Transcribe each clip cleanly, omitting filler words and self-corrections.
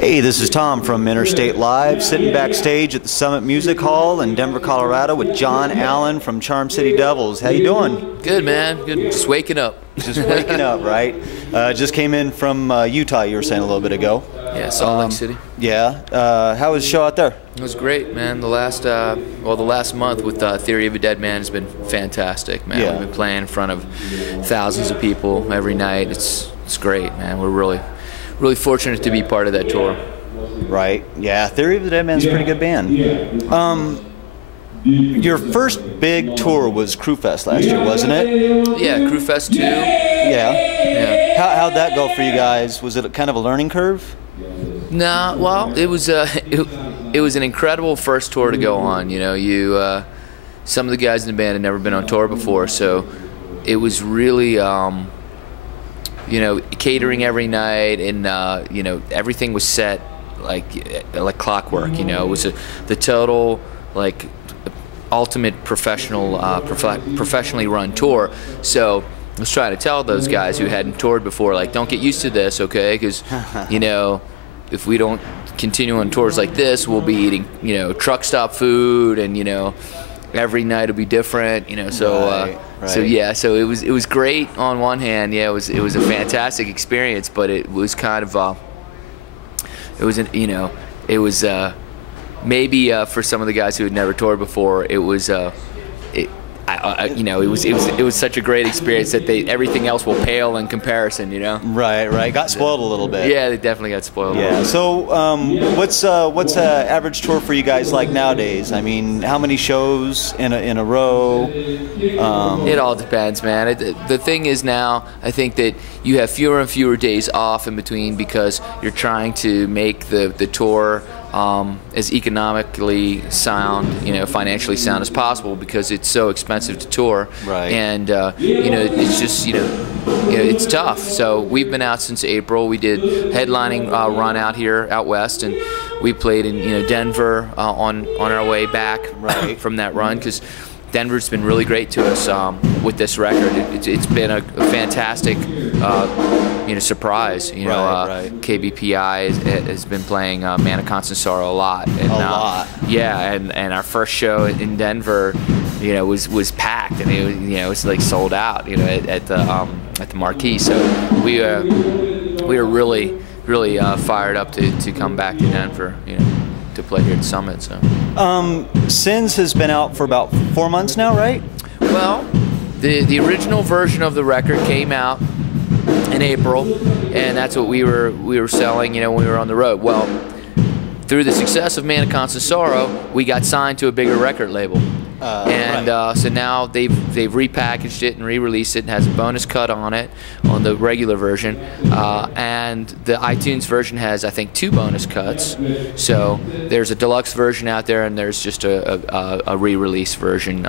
Hey, this is Tom from Interstate Live, sitting backstage at the Summit Music Hall in Denver, Colorado with John Allen from Charm City Devils. How you doing? Good, man. Good. Just waking up. Just waking up, right? Just came in from Utah, you were saying a little bit ago. Yeah, Salt Lake City. Yeah. How was the show out there? It was great, man. The last month with Theory of a Dead Man has been fantastic, man. Yeah. We've been playing in front of thousands of people every night. It's great, man. We're really fortunate to be part of that tour. Right. Yeah. Theory of the Dead Man's a pretty good band. Your first big tour was Crew Fest last year, wasn't it? Yeah, Crew Fest 2. Yeah. How'd that go for you guys? Was it kind of a learning curve? Nah, well, it was it was an incredible first tour to go on. You know, some of the guys in the band had never been on tour before, so it was really you know, catering every night, and you know, everything was set like clockwork. You know, it was the total like ultimate professionally run tour. So I was trying to tell those guys who hadn't toured before, like, don't get used to this, okay? Because you know, if we don't continue on tours like this, we'll be eating, you know, truck stop food, and you know, every night will be different, you know. So right. so yeah, so it was great on one hand. Yeah, it was a fantastic experience, but it was kind of maybe for some of the guys who had never toured before, it was you know, it was such a great experience that everything else will pale in comparison, you know. Right. Got spoiled a little bit. Yeah, they definitely got spoiled. Yeah. So, what's a average tour for you guys like nowadays? I mean, how many shows in a row? It all depends, man. The thing is now, I think that you have fewer and fewer days off in between because you're trying to make the tour as economically sound, you know, financially sound as possible, because it's so expensive to tour. Right. And you know, it's just, you know, it's tough. So we've been out since April. We did headlining run out here out west, and we played in, you know, Denver on our way back from that run, because Denver's been really great to us with this record. It's been a fantastic, you know, surprise. You know, KBPI has been playing Man of Constant Sorrow a lot. And, a lot. Yeah, and our first show in Denver, you know, was packed, and it was, you know, it's like sold out. You know, at the Marquee. So we were really fired up to come back to Denver. You know, to play here at Summit. So Sins has been out for about 4 months now, right? Well, the original version of the record came out in April, and that's what we were selling, you know, when we were on the road. Well, through the success of Man of Constant Sorrow, we got signed to a bigger record label. So now they've repackaged it and re-released it, and has a bonus cut on it on the regular version, and the iTunes version has, I think, 2 bonus cuts. So there's a deluxe version out there, and there's just a re-release version.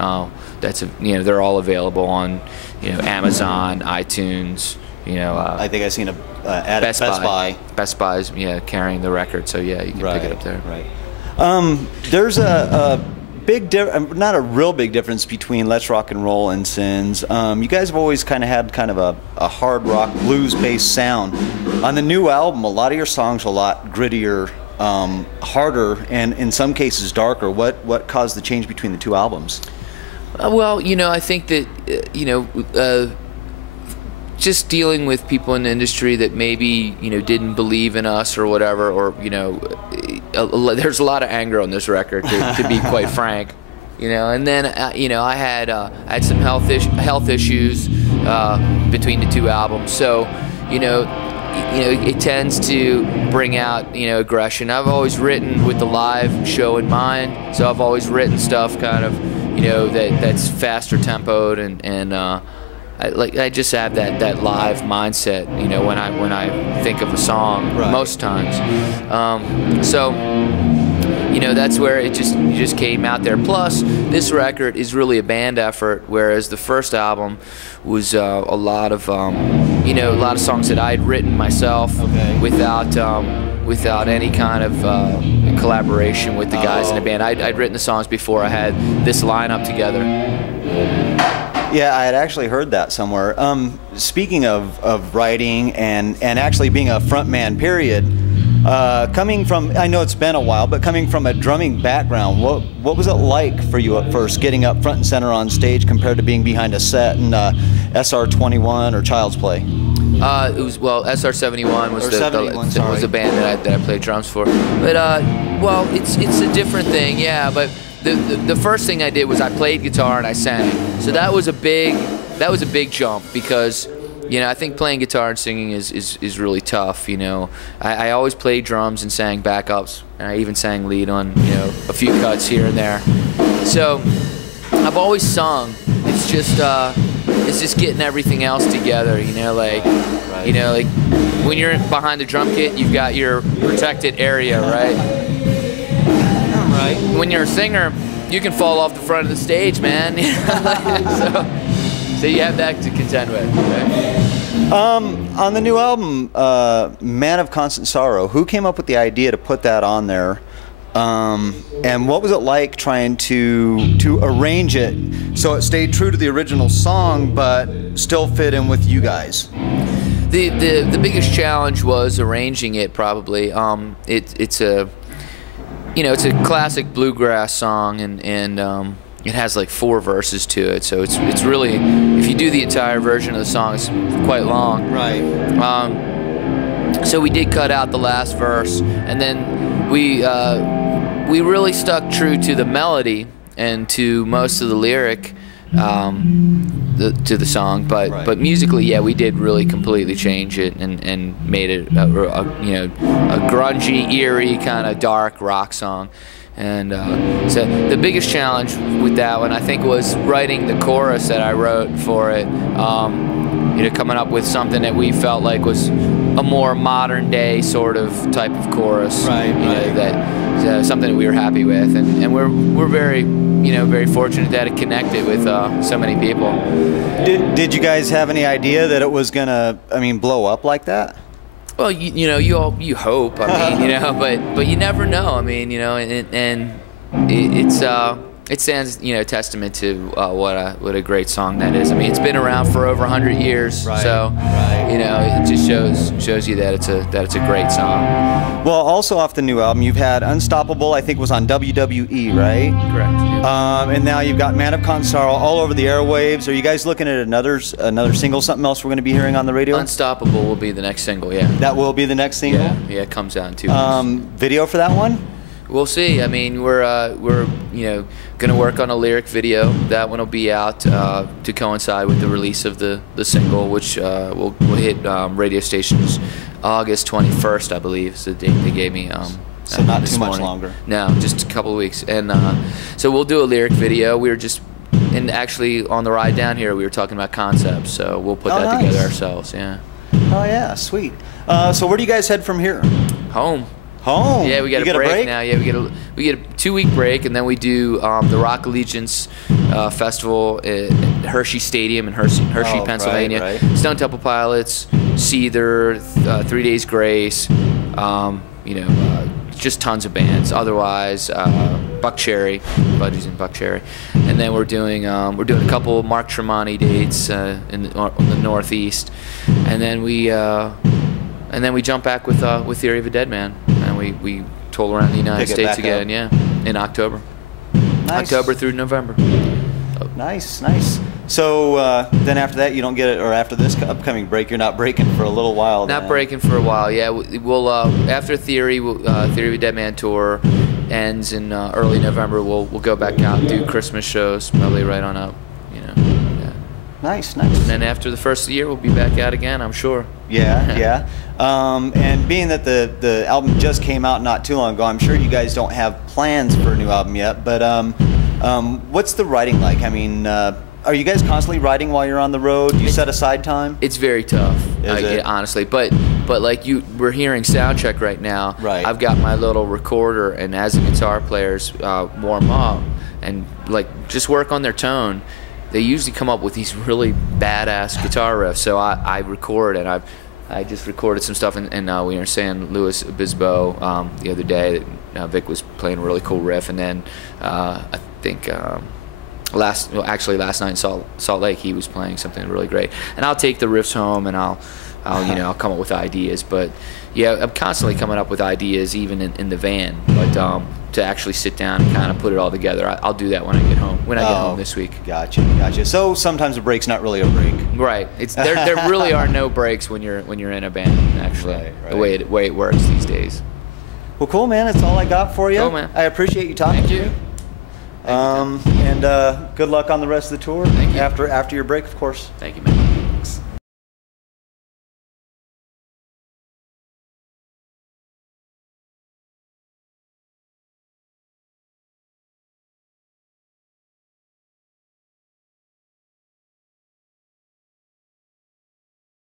That's you know, they're all available on, you know, Amazon, iTunes. You know, I think I've seen a ad at Best Buy. Best Buy's, yeah, carrying the record, so yeah, you can pick it up there. Right. There's a big not a real big difference between Let's Rock and Roll and Sins. You guys have always kind of had kind of a hard rock blues based sound. On the new album, a lot of your songs are a lot grittier, harder, and in some cases darker. What caused the change between the 2 albums? Well, you know, I think that you know, just dealing with people in the industry that maybe, you know, didn't believe in us or whatever, or, you know, there's a lot of anger on this record, to be quite frank, you know. And then you know, I had some health issues between the 2 albums, so you know, it tends to bring out, you know, aggression. I've always written with the live show in mind, so I've always written stuff kind of, you know, that's faster tempoed, and I just have that live mindset, you know, when I think of a song, most times. So, you know, that's where it just came out there. Plus, this record is really a band effort, whereas the first album was a lot of you know, a lot of songs that I had written myself without any kind of collaboration with the guys in the band. I'd written the songs before I had this lineup together. Yeah, I had actually heard that somewhere. Speaking of writing and actually being a front man, period, Coming from, I know it's been a while, but coming from a drumming background, what was it like for you at first, getting up front and center on stage compared to being behind a set in SR21 or Child's Play? It was, well, SR71 was was the band that I played drums for. But well, it's a different thing, yeah. But the first thing I did was I played guitar and I sang. So that was a big jump, because I think playing guitar and singing is really tough. I always played drums and sang backups, and I even sang lead on a few cuts here and there. So I've always sung. It's just getting everything else together. Like when you're behind the drum kit, you've got your protected area, right? Right. When you're a singer, you can fall off the front of the stage, man. So you have that to contend with. Okay? On the new album, Man of Constant Sorrow, who came up with the idea to put that on there? And what was it like trying to arrange it so it stayed true to the original song but still fit in with you guys? The biggest challenge was arranging it, probably. It's a classic bluegrass song, and it has like 4 verses to it, so it's really, if you do the entire version of the song, it's quite long. Right. So we did cut out the last verse, and then we really stuck true to the melody and to most of the lyric to the song, but musically, yeah, we did really completely change it and made it a grungy, eerie, kind of dark rock song. And so the biggest challenge with that one, I think, was writing the chorus that I wrote for it. Coming up with something that we felt like was a more modern day sort of type of chorus. Right. That something that we were happy with, and we're very very fortunate that it connected with so many people. Did you guys have any idea that it was gonna, blow up like that? Well, you hope. But you never know. And it stands, testament to what a great song that is. It's been around for over 100 years, so it just shows you that it's a great song. Well, also off the new album, you've had Unstoppable, I think was on WWE, right? Correct. Yeah. And now you've got Man of Constant Sorrow all over the airwaves. Are you guys looking at another single, something else we're going to be hearing on the radio? Unstoppable will be the next single, yeah. That will be the next single? Yeah, it comes out in 2 weeks. Video for that one? We'll see. We're going to work on a lyric video. That one will be out to coincide with the release of the single, which will hit radio stations August 21st, I believe, is the date they gave me. So not too much longer. No, just a couple of weeks. And so we'll do a lyric video. And actually on the ride down here, we were talking about concepts, so we'll put that together ourselves. Yeah. Oh yeah, sweet. So where do you guys head from here? Home. Home. Yeah, we got a break now. Yeah, we get a 2-week break, and then we do the Rock Allegiance Festival at Hershey Stadium in Hershey, Pennsylvania. Right. Stone Temple Pilots, Seether, 3 Days Grace. Just tons of bands. Otherwise, Buckcherry, Budgies and Buckcherry, and then we're doing a couple of Mark Tremonti dates in the Northeast, and then we jump back with Theory of a Dead Man, and we tour around the United States again, in October. Nice. October through November. Nice. So then after that, you don't get it, or after this upcoming break, you're not breaking for a little while. Not breaking for a while. Yeah, we'll after Theory of a Dead Man tour ends in early November. We'll go back out and do Christmas shows, probably right on up. Yeah. Nice. And then after the first of the year, we'll be back out again, I'm sure. Yeah. And being that the album just came out not too long ago, I'm sure you guys don't have plans for a new album yet. But what's the writing like? Are you guys constantly writing while you're on the road? Do you set aside time? It's very tough, Is it? honestly. But like we're hearing Soundcheck right now. Right. I've got my little recorder, and as the guitar players warm up and just work on their tone, they usually come up with these really badass guitar riffs. So I record, and I just recorded some stuff, and we were in San Luis Obispo the other day. Vic was playing a really cool riff, and then I think last night in Salt Lake, he was playing something really great. And I'll take the riffs home, and I'll I'll come up with ideas. But yeah, I'm constantly coming up with ideas, even in the van. But to actually sit down and kind of put it all together, I'll do that when I get home. When I get home this week. Gotcha. So sometimes a break's not really a break. Right. There really are no breaks when you're in a band. Actually, Right. the way it works these days. Well, cool, man. That's all I got for you. Cool, man. I appreciate you talking to me. And good luck on the rest of the tour. Thank you. After your break, of course. Thank you, man.